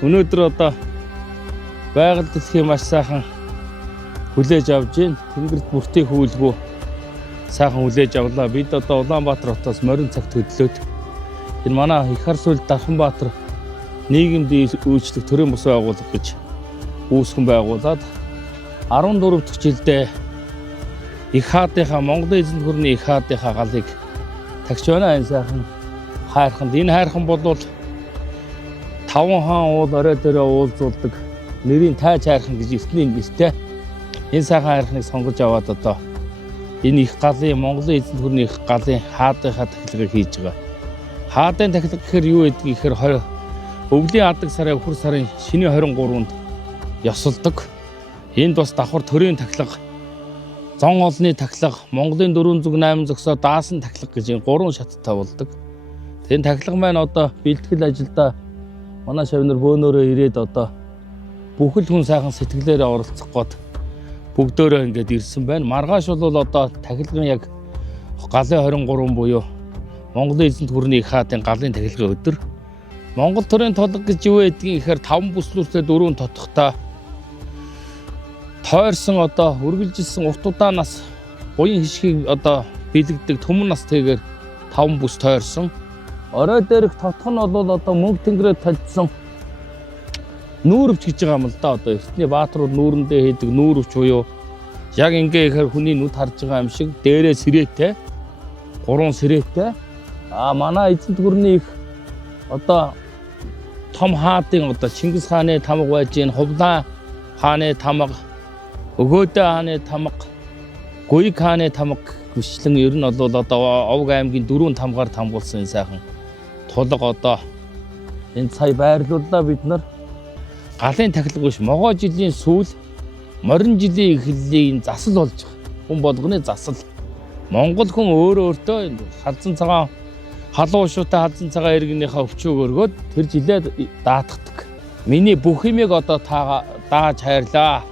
Өнөөдөр одоо байгаль дэлхийн маш сайхан хүлээж авж байна. Тэнгэрт бүртээ хүүлгүү сайхан хүлээж авлаа. Бид одоо Улаанбаатар хотоос морин цагт хөдлөөд энэ манай их харсуул Дарханбаатар нийгэмд үйлчлэх төрийн бус байгууллага гэж үүсгэн байгуулад 14 дахь жилдээ их хаадынхаа Монголын эзэнт гүрний их хаадынхаа галыг тагч байна. Энэ сайхан хайрханд энэ хайрхан бол 5 хаан уул орой дээрээ уулзуулдаг нэрийн тайж хайрхан гэж эртний нэртэй энэ сайхан хайрхныг сонгож аваад одоо энэ их галын Монголын эзэнт гүрний их галын хаадынхаа тахилгыг хийж байгаа. Хаадын тахилга гэхээр юу гэдэг гэхээр өвлийн адаг сарын өвхөр сарын шинэ 23-нд ёсолдог. Энд бас давхар төрийн тахилга, зон олны тахилга, Монголын 408 зөксөө даасан тахилга гэж энэ 3 шаттай болдог. Энэ тахилга маань одоо бэлтгэл ажилдаа манай шавнар бөөнөрөө ирээд одоо бүхэл хүн сайхан сэтгэлээрээ оролцох гээд бүгдөө ингээд ирсэн байна. Маргааш бол одоо тахилгын яг галын 23 буюу Монголын эзэнт гүрний их хаадын галын тахилгын өдөр. Монгол төрийн толго гэж юу гэдгийг ихээр 5 бүслүүртэй 4 тотхтой тойрсон одоо үргэлжилсэн урт удаанаас буян хишгийг одоо бэлэгдэг төмөн настэйгээр 5 бүс тойрсон. Орой дээрх тотх нь бол одоо мөнх тэнгэрээр талдсан нүүрвч гэж байгаа юм л да. Одоо эртний баатрууд нүүрэндээ хийдэг нүүрвч буюу яг ингээ ихээр хүний нүд харж байгаа юм шиг дээрээ сэрээтэй 3 сэрээтэй манай эзэнт гүрний их одоо том хаадын одоо Чингис хааны тамга байж гин Хувлаа хааны тамга, Өгөөдөө хааны тамга, Гуйг хааны тамга гүшлэн ер нь бол одоо Овг аймгийн 4 тамгаар тамгуулсан сайхан тулга одоо энэ сая байрлууллаа бид нар галын тахилга биш могоо жилийн сүүл морин жилийн эхлэлийн засал болж байгаа. Хүн болгоны засал. Монгол хүн өөртөө халзан цагаан халуун шуутай халзан цагаан иргэнийхээ өвчөөг өргөөд тэр жилээ даатгадаг. Миний бүх юмыг одоо дааж хайрлаа.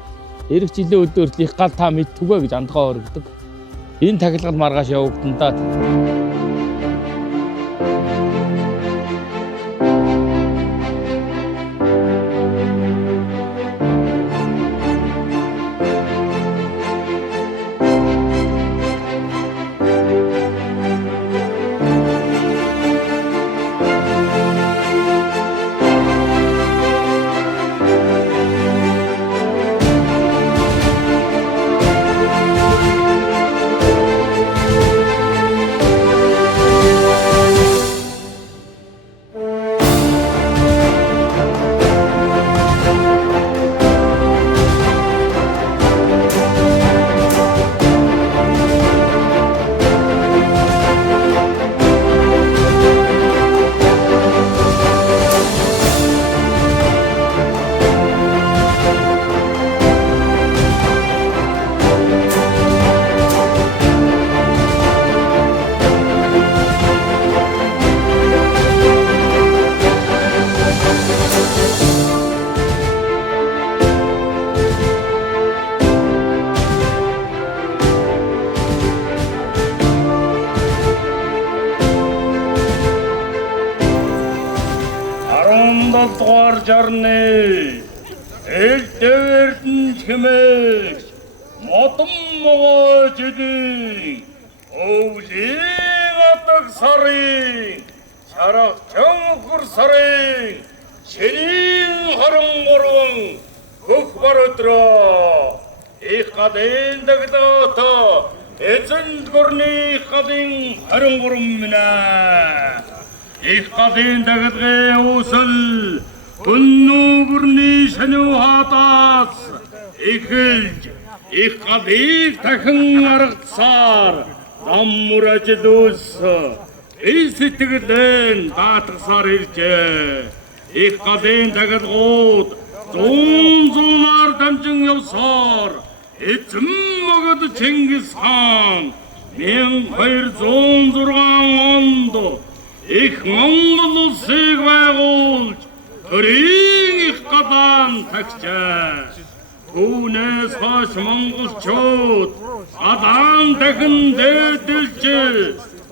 Ирэх жилийн өдөрт их гал та мэдтүгэй гэж андгаа өргөдөг. Энэ тахилгад маргааш явагдана да. Дугаар жарны эл дээрдэн чимээс модон могоо жилийн өвлийн адаг сарын шарахчан өхөр сарын ширийн 23 хөх бар өдрөө их галын тахилгаата эзэнт гүрний их галын 23 минь их галын тахилгын үүсэл Өннүгүрний шануу хаадаас эхэлж их галыг дахин аргацаар заммур ажиллус ил сэтгэлэн даатгасаар иржээ. Их галын тахилгууд зуунаар дамжин явсаар эзэн могод Чингис хаан 1206 онд их Монгол улсыг байгуулж төрийн их галаан тагчаа. Түүнээс хойш монголчууд галаан дахин дээдэлж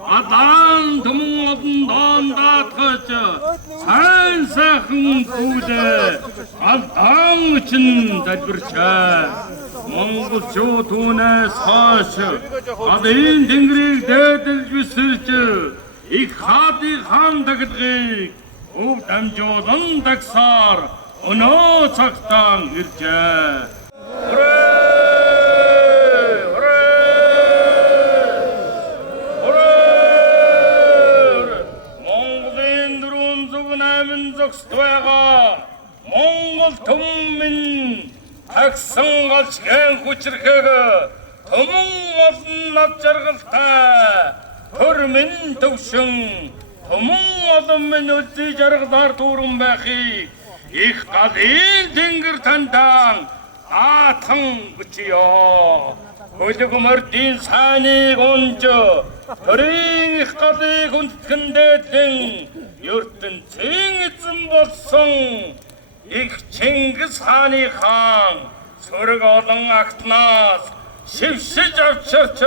галаан төмөн олон доон даатгаж сайн сайхан бүлээ алдаан үчин залбирчаа. Монголчууд түүнээс хойш гадын тэнгэрийг дээдэлж үсэрч их хаадын хаан даглагыг өв дамжуулан дагсаар өнөө цагтаан иржээ. Монгол түмэн тагсан галчгэн хүчрэхэг түмэн олон над жаргалтай хөрмэн төвшин түмэн олон минь үлдээ жаргалаар дүүрэн байхыг их галын тэнгэр тандаан аатан бүчиё. Хөлөг мөрдийн сайныг унж төрийн их галыг хүндэтгэндээдэн ертөнцийн эзэн болсон их Чингис хааны хаан сөрөг олон агтнаас шившиж авчирч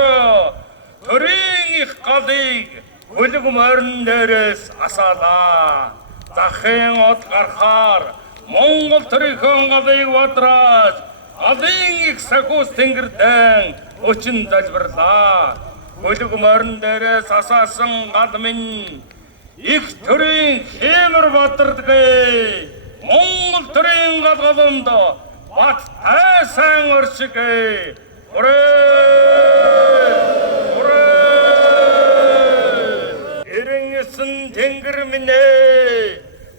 төрийн их галыг хөлөг морин дээрээс асаалаа. Захын од гарахаар Монгол төрийн галыг вадрааж галын их сахус тэнгэрдэн өчн залбирлаа. Хөлөг морин дээрээс асаасан гал минь их төрийн хэмэр бадардаг. Монгол төрийн галгаланд бат тайсан оршиг. Эренгэсэн тэнгэр минь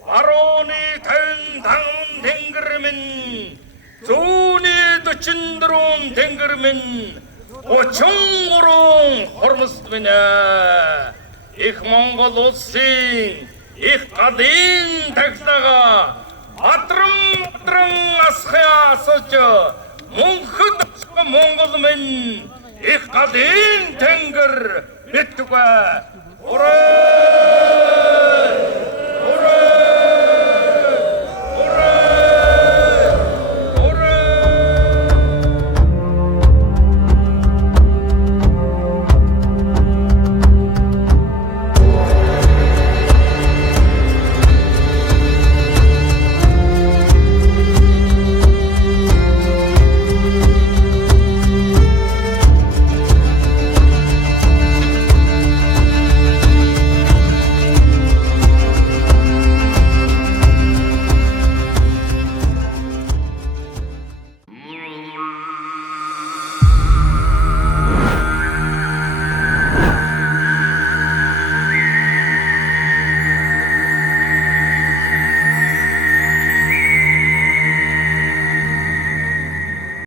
барууны тань тан тэнгэр минь зүүний 44 тэнгэр минь 33 хормост минь их Монгол улсын их гадын таглага атрам асхаасч мөнхөд Монгол минь их гадын тэнгэр битгвэ